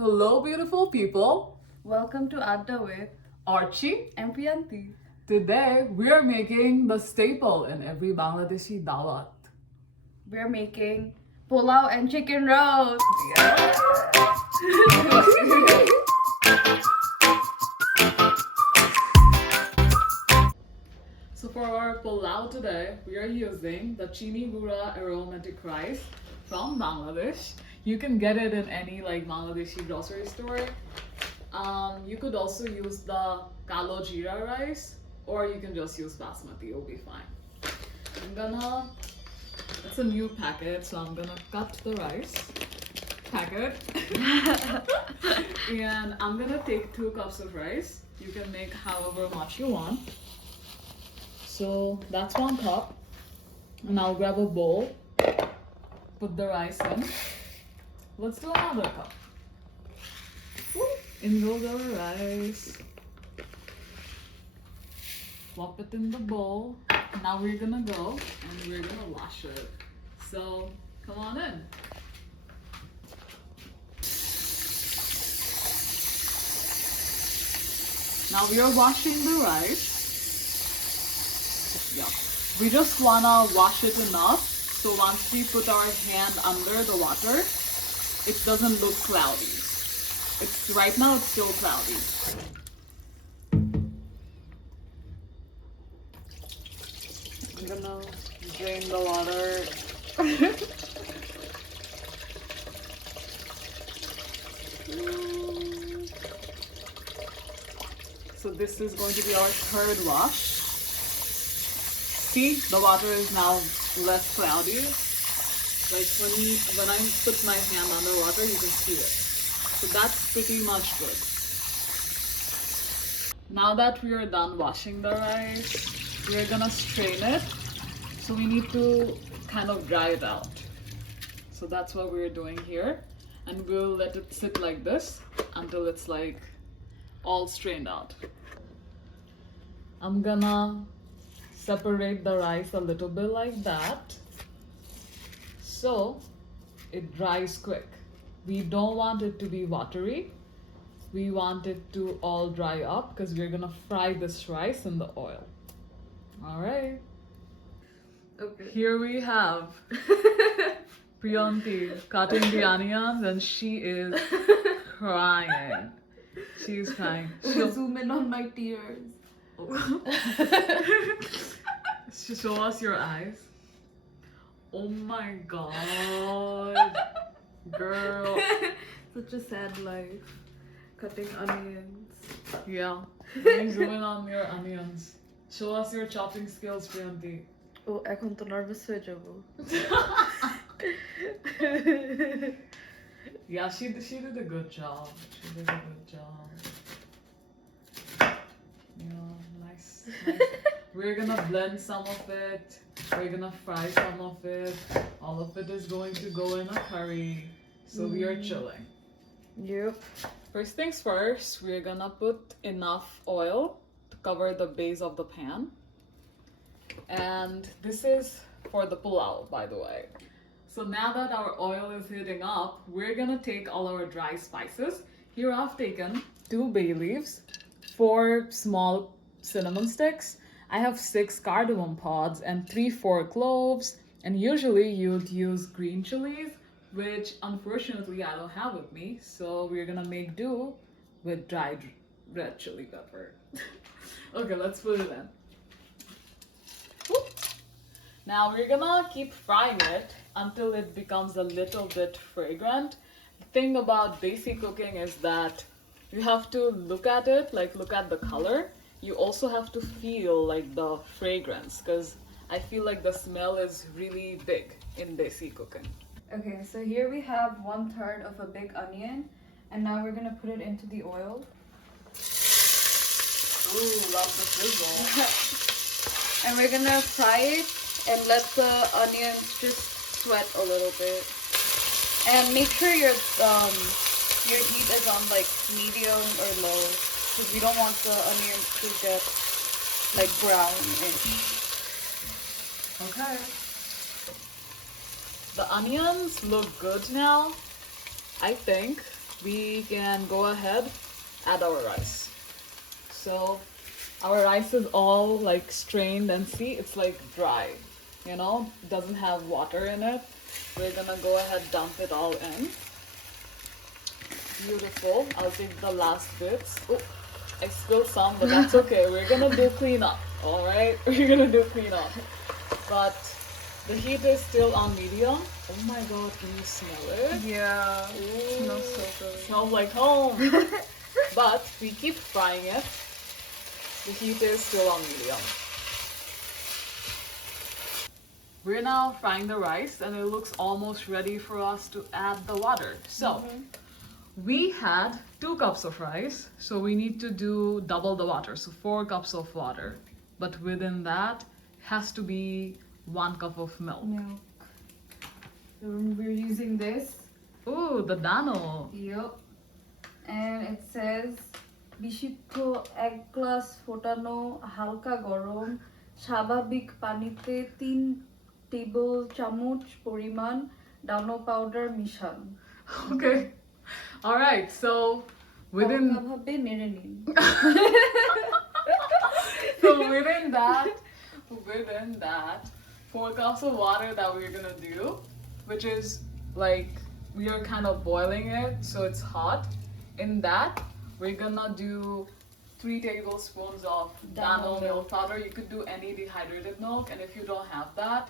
Hello, beautiful people. Welcome to Adda with Archi. and Preeyanti. Today, we are making the staple in every Bangladeshi Dawat. We're making Polau and chicken roast. So for our Polau today, we are using the Chini Gura aromatic rice from Bangladesh. You can get it in any Bangladeshi grocery store. You could also use the Kalo Jeera rice, or you can just use basmati, it'll be fine. It's a new packet, so I'm gonna cut the rice packet. And I'm gonna take 2 cups of rice. You can make however much you want. So that's 1 cup. And I'll grab a bowl, put the rice in. Let's do another cup. In goes our rice. Plop it in the bowl. Now we're gonna go and we're gonna wash it. So come on in. Now we are washing the rice. Yeah. We just wanna wash it enough so once we put our hand under the water, it doesn't look cloudy. Right now it's still cloudy. I'm gonna drain the water. So this is going to be our 3rd wash. See, the water is now less cloudy. Like when I put my hand underwater, you can see it. So that's pretty much good. Now that we are done washing the rice, we're gonna strain it. So we need to kind of dry it out. So that's what we're doing here. And we'll let it sit like this until it's like all strained out. I'm gonna separate the rice a little bit like that so it dries quick. We don't want it to be watery. We want it to all dry up because we're gonna fry this rice in the oil. All right. Okay. Here we have Preeyanti cutting the onions and she is crying. She's crying. Zoom in on my tears. Show us your eyes. Oh my god. Girl. Such a sad life. Cutting onions. Yeah. Let me zoom in on your onions. Show us your chopping skills, Preeyanti. Oh, এখন তো nervous হয়ে যাব। Yeah, she did a good job. She did a good job. Yeah, nice. We're gonna blend some of it. We're gonna fry some of it. All of it is going to go in a curry. So we are chilling. Yep. First things first, we're gonna put enough oil to cover the base of the pan. And this is for the pulao, by the way. So now that our oil is heating up, we're gonna take all our dry spices. Here I've taken 2 bay leaves, 4 small cinnamon sticks. I have 6 cardamom pods and 3-4 cloves. And usually you'd use green chilies, which unfortunately I don't have with me. So we're gonna make do with dried red chili pepper. Okay, let's put it in. Now we're gonna keep frying it until it becomes a little bit fragrant. The thing about desi cooking is that you have to look at it, look at the color. You also have to feel the fragrance because I feel like the smell is really big in desi cooking. Okay, so here we have 1/3 of a big onion, and now we're gonna put it into the oil. Ooh, lots of sizzle. And we're gonna fry it and let the onions just sweat a little bit. And make sure your heat is on medium or low, because we don't want the onions to get brownish. Okay. The onions look good now, I think. we can go ahead, add our rice. So our rice is all like strained and see, it's like dry, you know, doesn't have water in it. We're gonna go ahead, dump it all in. Beautiful. I'll take the last bits. Oh, I spilled some, but that's okay. We're gonna do cleanup, all right? We're gonna do cleanup. But the heat is still on medium. Oh my god, can you smell it? Yeah. Ooh, Smells so good. smells like home. But we keep frying it. The heat is still on medium. We're now frying the rice and it looks almost ready for us to add the water. So we had 2 cups of rice, so we need to do double the water, so 4 cups of water. But within that has to be 1 cup of milk. Milk. We're using this. Ooh, the dano. Yep. And it says বিশুদ্ধ 1 glass ফোটানো হালকা গরম স্বাভাবিক পানিতে 3 table চামচ পরিমাণ ডানো powder মিশান। Okay. All right. So within ভাবে নেড়ে নিন। so within that 4 cups of water that we're gonna do, which is like we are kind of boiling it so it's hot. In that we're gonna do 3 tablespoons of dano milk powder. You could do any dehydrated milk, and if you don't have that,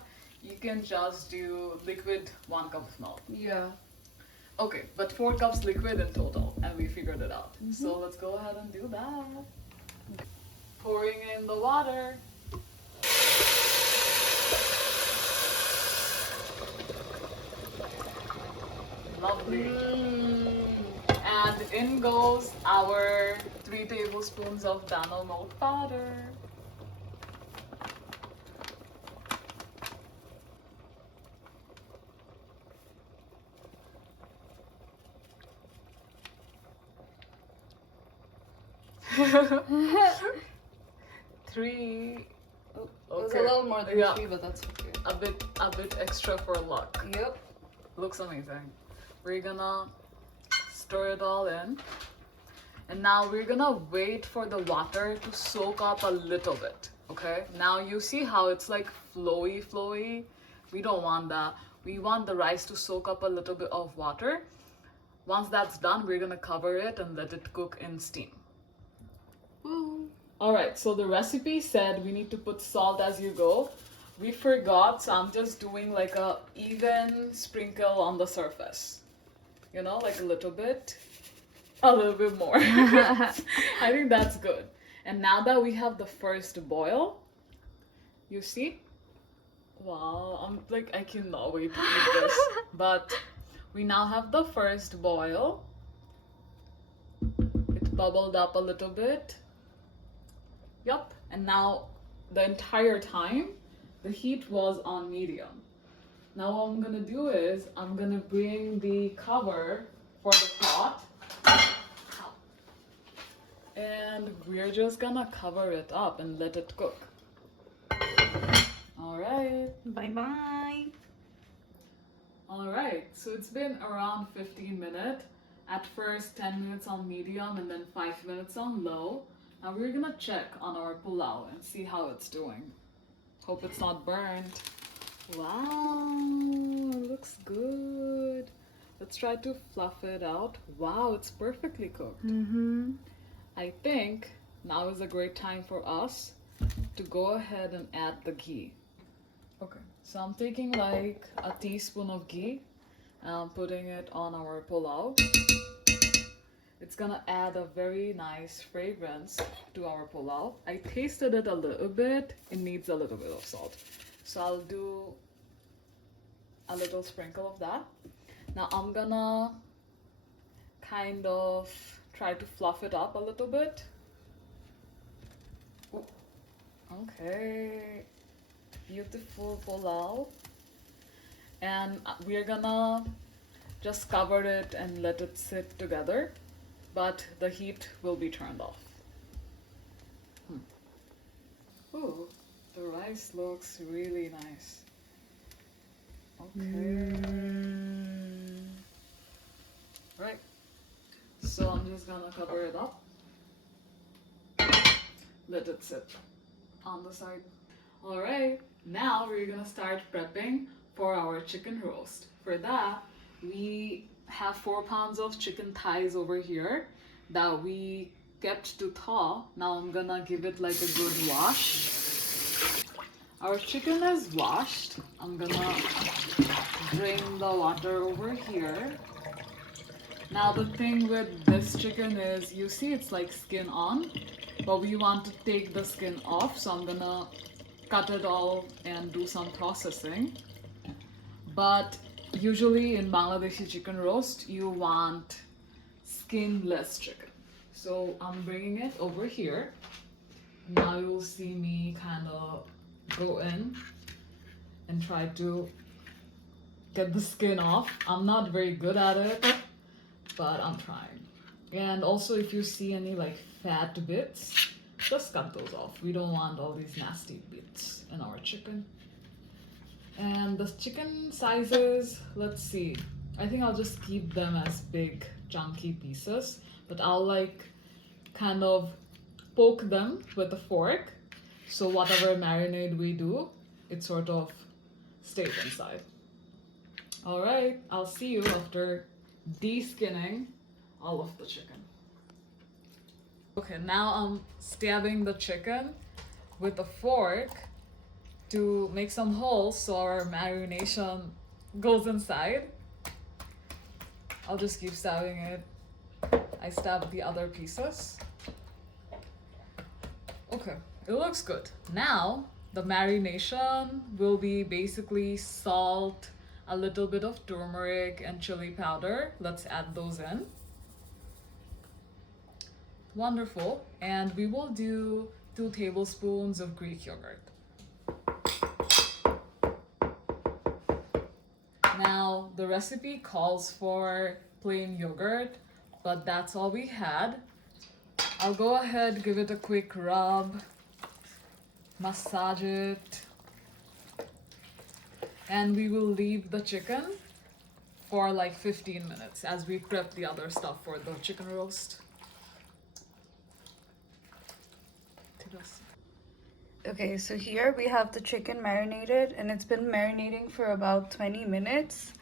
you can just do liquid 1 cup of milk. Yeah. Okay, but 4 cups liquid in total, and we figured it out. So let's go ahead and do that. Pouring in the water. Lovely. And in goes our 3 tablespoons of dano milk powder. Three. It was a little more than 3, but that's okay. A bit extra for luck. Yep. Looks amazing. We're gonna stir it all in. And now we're gonna wait for the water to soak up a little bit. Okay? Now you see how it's like flowy. We don't want that. We want the rice to soak up a little bit of water. Once that's done, we're gonna cover it and let it cook in steam. Alright, so the recipe said we need to put salt as you go. We forgot, so I'm just doing like a even sprinkle on the surface. You know, like a little bit more. I think that's good. And now that we have the first boil, you see? Wow, I'm like, I cannot wait to eat this. But we now have the first boil. It bubbled up a little bit. Yup, and now the entire time the heat was on medium. Now what I'm gonna do is I'm gonna bring the cover for the pot and we're just gonna cover it up and let it cook. Alright. Bye. Alright, so it's been around 15 minutes. At first 10 minutes on medium and then 5 minutes on low. Now we're gonna check on our pulau and see how it's doing. Hope it's not burnt. Wow, it looks good. Let's try to fluff it out. Wow, it's perfectly cooked. I think now is a great time for us to go ahead and add the ghee. Okay, so I'm taking like a teaspoon of ghee and I'm putting it on our pulau. It's gonna add a very nice fragrance to our pulau. I tasted it a little bit. It needs a little bit of salt. So I'll do a little sprinkle of that. Now I'm gonna kind of try to fluff it up a little bit. Ooh. Okay. Beautiful pulau. And we're gonna just cover it and let it sit together. But the heat will be turned off. Ooh, the rice looks really nice. Okay. Right. So I'm just gonna cover it up. Let it sit on the side. Alright, now we're gonna start prepping for our chicken roast. For that, we have 4 pounds of chicken thighs over here that we kept to thaw. Now I'm gonna give it like a good wash. Our chicken is washed. I'm gonna drain the water over here. Now the thing with this chicken is, you see it's like skin on, but we want to take the skin off, so I'm gonna cut it all and do some processing. But usually in Bangladeshi chicken roast, you want skinless chicken. So I'm bringing it over here. Now you'll see me kind of go in and try to get the skin off. I'm not very good at it, but I'm trying. And also, if you see any like fat bits, just cut those off. We don't want all these nasty bits in our chicken. And the chicken sizes, let's see. I think I'll just keep them as big chunky pieces, but I'll like kind of poke them with a fork, so whatever marinade we do, it sort of stays inside. All right, I'll see you after de-skinning all of the chicken. Okay, now I'm stabbing the chicken with a fork to make some holes so our marination goes inside. I'll just keep stabbing it. I stabbed the other pieces. Okay, it looks good. Now, the marination will be basically salt, a little bit of turmeric and chili powder. Let's add those in. Wonderful. And we will do 2 tablespoons of Greek yogurt. Now, the recipe calls for plain yogurt, but that's all we had. I'll go ahead, give it a quick rub, massage it, and we will leave the chicken for like 15 minutes as we prep the other stuff for the chicken roast. Okay, so here we have the chicken marinated, and it's been marinating for about 20 minutes.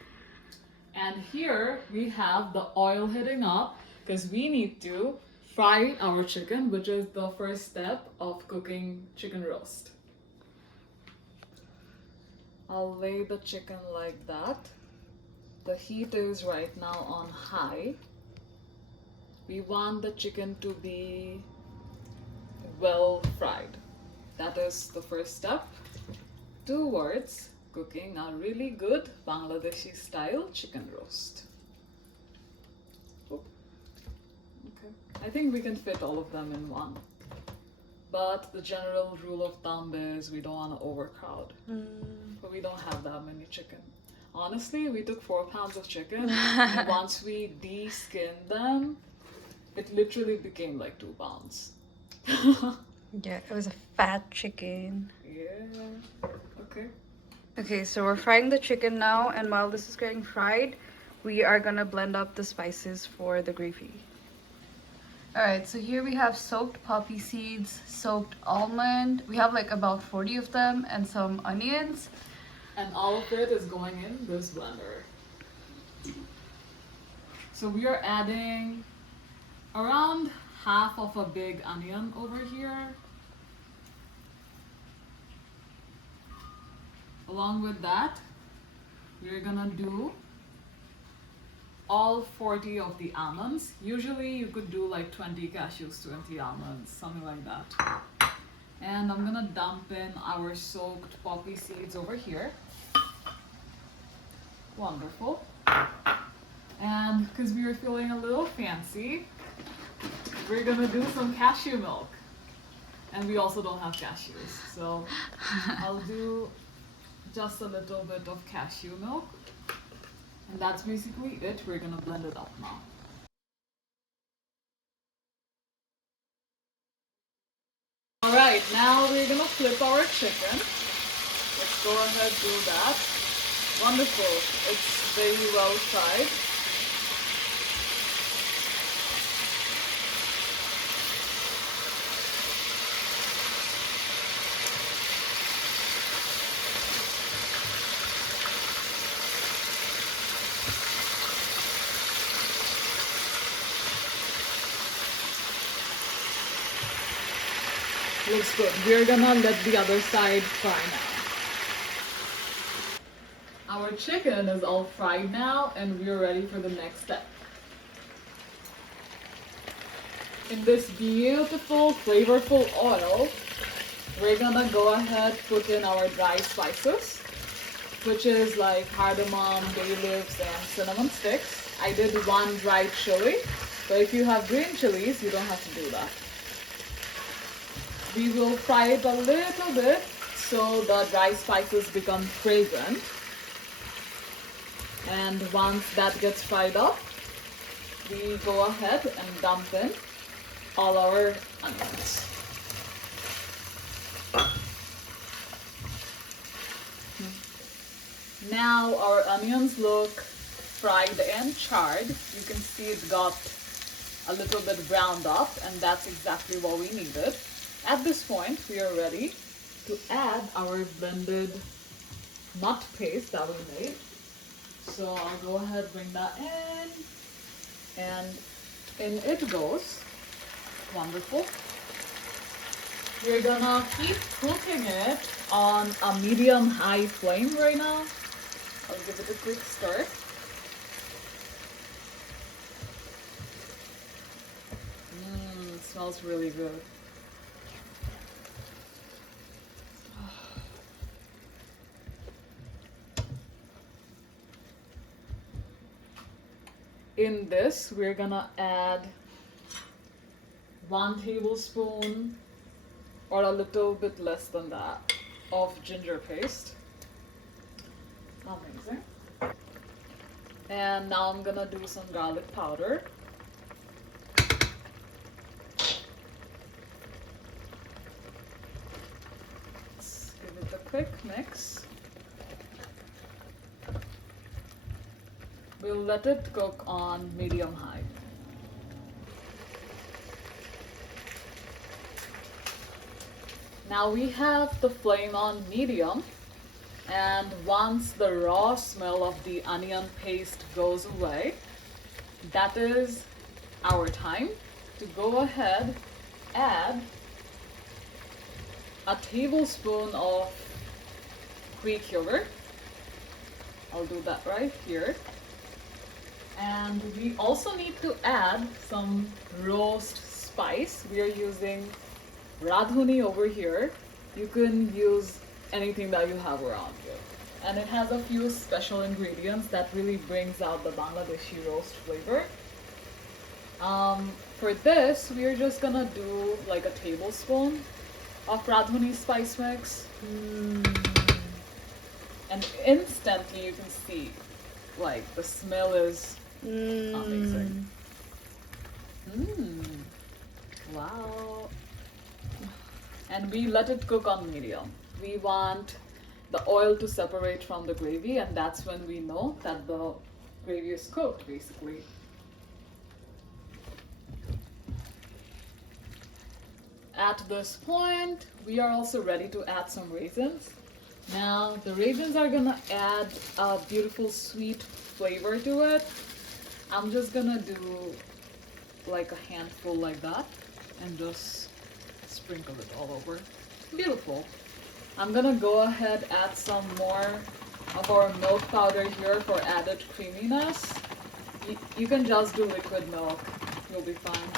And here we have the oil heating up because we need to fry our chicken, which is the first step of cooking chicken roast. I'll lay the chicken like that. The heat is right now on high. We want the chicken to be well fried. That is the first step towards cooking a really good Bangladeshi style chicken roast. Oh. Okay. I think we can fit all of them in one. But the general rule of thumb is we don't want to overcrowd. But we don't have that many chicken. Honestly, we took 4 pounds of chicken, and once we de-skinned them, it literally became like 2 pounds. Yeah, it was a fat chicken. Yeah. Okay. Okay, so we're frying the chicken now, and while this is getting fried, we are gonna blend up the spices for the gravy. Alright, so here we have soaked poppy seeds, soaked almond. We have like about 40 of them, and some onions. And all of it is going in this blender. So we are adding around half of a big onion over here. Along with that, we're gonna do all 40 of the almonds. Usually you could do like 20 cashews, 20 almonds, something like that. And I'm gonna dump in our soaked poppy seeds over here. Wonderful. And because we are feeling a little fancy, we're gonna do some cashew milk. And we also don't have cashews, so I'll do just a little bit of cashew milk. And that's basically it. We're gonna blend it up now. Alright, now we're gonna flip our chicken. Let's go ahead and do that. Wonderful. It's very well fried. Looks good. We're gonna let the other side fry now. Our chicken is all fried now and we're ready for the next step. In this beautiful, flavorful oil, we're gonna go ahead put in our dry spices, which is like cardamom, bay leaves, and cinnamon sticks. I did one dried chili, but if you have green chilies, you don't have to do that. We will fry it a little bit so the dry spices become fragrant. And once that gets fried up, we go ahead and dump in all our onions. Now our onions look fried and charred. You can see it got a little bit browned up, and that's exactly what we needed. At this point, we are ready to add our blended nut paste that we made. So I'll go ahead and bring that in, and in it goes. Wonderful. We're gonna keep cooking it on a medium-high flame right now. I'll give it a quick stir. It smells really good. In this, we're gonna add 1 tablespoon or a little bit less than that of ginger paste. Amazing. And now I'm gonna do some garlic powder. Let's give it a quick mix. We'll let it cook on medium-high. Now we have the flame on medium, and once the raw smell of the onion paste goes away, that is our time to go ahead, add a tablespoon of Greek yogurt. I'll do that right here. And we also need to add some roast spice. We are using Radhuni over here. You can use anything that you have around you. And it has a few special ingredients that really brings out the Bangladeshi roast flavor. For this, we're just gonna do like a tablespoon of Radhuni spice mix. And instantly you can see like the smell is amazing. Wow. And we let it cook on medium. We want the oil to separate from the gravy, and that's when we know that the gravy is cooked, basically. At this point, we are also ready to add some raisins. Now, the raisins are gonna add a beautiful sweet flavor to it. I'm just gonna do like a handful like that and just sprinkle it all over. Beautiful. I'm gonna go ahead, add some more of our milk powder here for added creaminess. You can just do liquid milk, you'll be fine.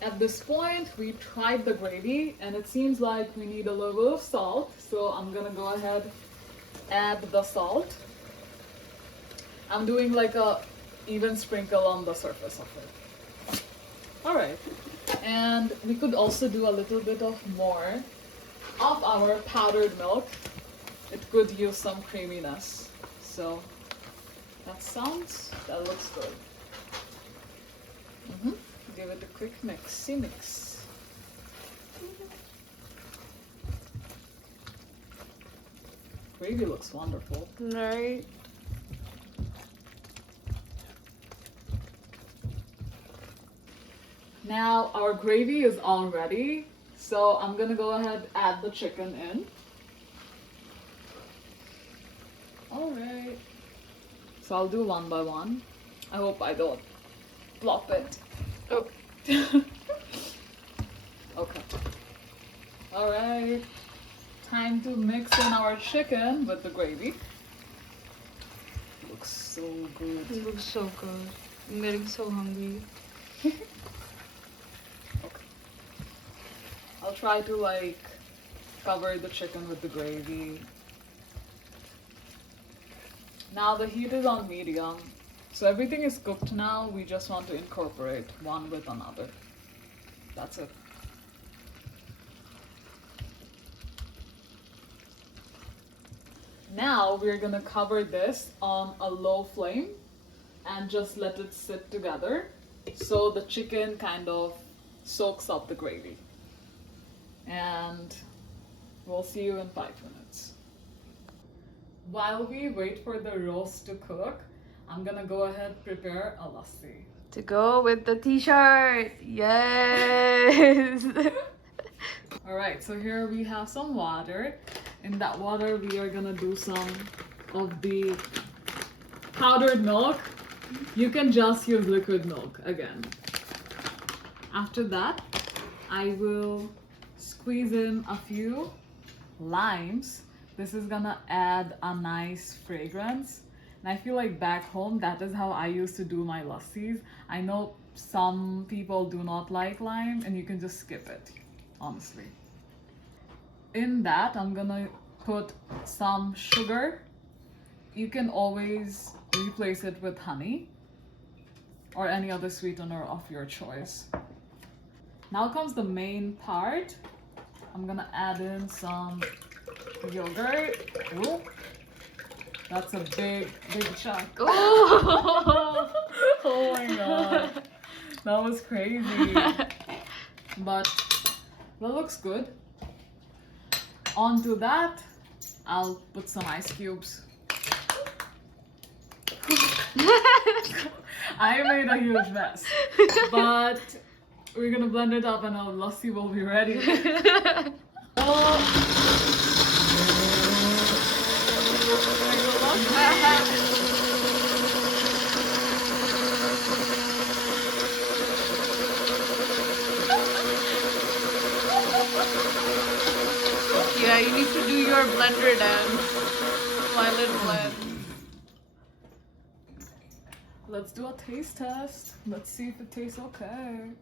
At this point, we tried the gravy and it seems like we need a little of salt, so I'm gonna go ahead, add the salt. I'm doing like a even sprinkle on the surface of it. Alright, and we could also do a little bit of more of our powdered milk. It could use some creaminess, so that looks good. Give it a quick mix. Gravy looks wonderful. Right. Now our gravy is all ready, so I'm gonna go ahead and add the chicken in. Alright. So I'll do one by one. I hope I don't plop it. Oh. Okay. Alright. Time to mix in our chicken with the gravy. Looks so good. It looks so good. I'm getting so hungry. Okay. I'll try to like cover the chicken with the gravy. Now the heat is on medium. So everything is cooked now. We just want to incorporate one with another. That's it. Now we're gonna cover this on a low flame and just let it sit together so the chicken kind of soaks up the gravy. And we'll see you in 5 minutes. While we wait for the roast to cook, I'm gonna go ahead and prepare a lassi. To go with the t-shirt. Yes. Alright, so here we have some water. In that water, we are gonna do some of the powdered milk. You can just use liquid milk again. After that, I will squeeze in a few limes. This is gonna add a nice fragrance. And I feel like back home, that is how I used to do my lassis. I know some people do not like lime and you can just skip it, honestly. In that, I'm gonna put some sugar. You can always replace it with honey or any other sweetener of your choice. Now comes the main part. I'm gonna add in some yogurt. Ooh, that's a big chunk. Oh. Oh my god, that was crazy. But that looks good. Onto that, I'll put some ice cubes. I made a huge mess, but we're gonna blend it up and our lassi will be ready. Yeah, you need to do your blender dance while it blends. Let's do a taste test. Let's see if it tastes okay.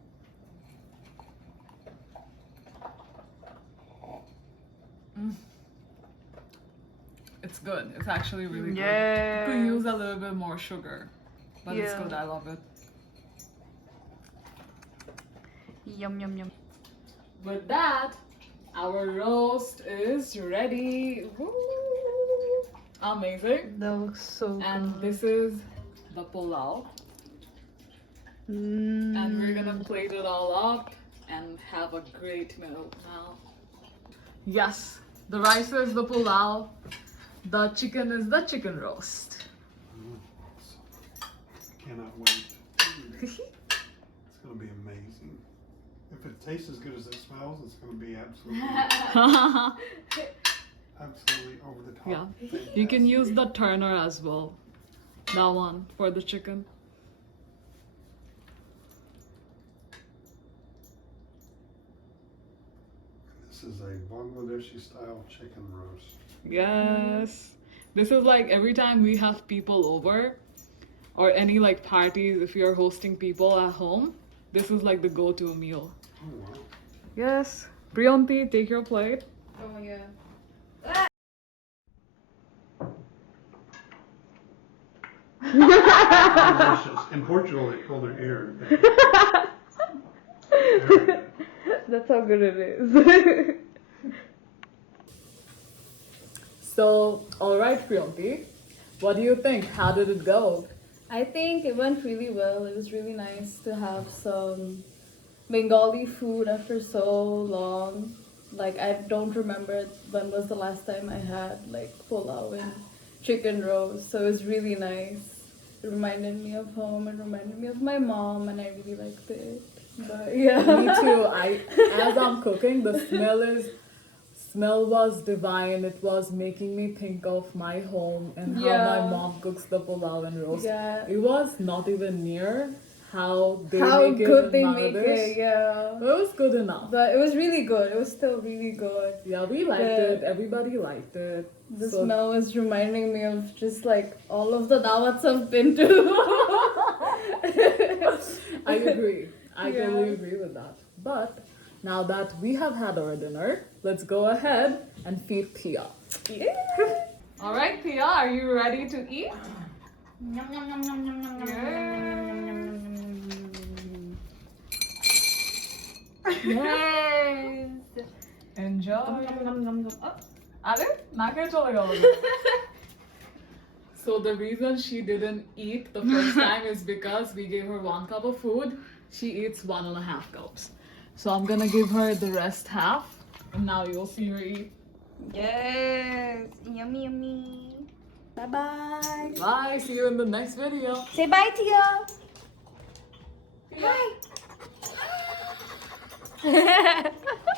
It's good. It's actually really good. You could use a little bit more sugar, but it's good. I love it. Yum yum yum. With that, our roast is ready. Woo! Amazing. That looks so good. And this is the Polau. And we're gonna plate it all up and have a great meal now. Yes, the rice is the Polau. The chicken is the chicken roast. Cannot wait. It's gonna be amazing. If it tastes as good as it smells, it's gonna be absolutely over the top. Yeah, you can use the turner as well. That one for the chicken. This is a Bangladeshi style chicken roast. Yes. This is like every time we have people over or any like parties, if you're hosting people at home, this is like the go-to meal. Oh wow. Yes. Preeyanti, take your plate. Oh yeah. Delicious. In Portugal, they call it air. That's how good it is. So, alright Preeyanti, what do you think? How did it go? I think it went really well. It was really nice to have some Bengali food after so long. Like, I don't remember when was the last time I had like Polau and chicken roast. So it was really nice. It reminded me of home. It reminded me of my mom, and I really liked it. Yeah. Me too. As I'm cooking, the smell was divine. It was making me think of my home and how my Yeah. mom cooks the pulao and roast. Yeah. It was not even near how they How make it good in they make Bangladesh. it, yeah. But it was good enough. But it was really good. It was still really good. Yeah, we liked The- it. Everybody liked it. The So- smell was reminding me of just like all of the dawats I've been to. I agree. I Yeah. totally agree with that. But now that we have had our dinner, let's go ahead and feed Thea. Yeah. All right, Thea, are you ready to eat? Yum, yum, yum, yum, yum, yum, Yes. Enjoy. Yum, yum, yum. Oh. Are na kya chalega wo? So the reason she didn't eat the first time is because we gave her 1 cup of food. She eats 1.5 cups. So I'm gonna give her the rest half, and now you'll see her eat. Yes. Yummy, yummy. Bye bye. Bye. See you in the next video. Say bye, Tia. Bye.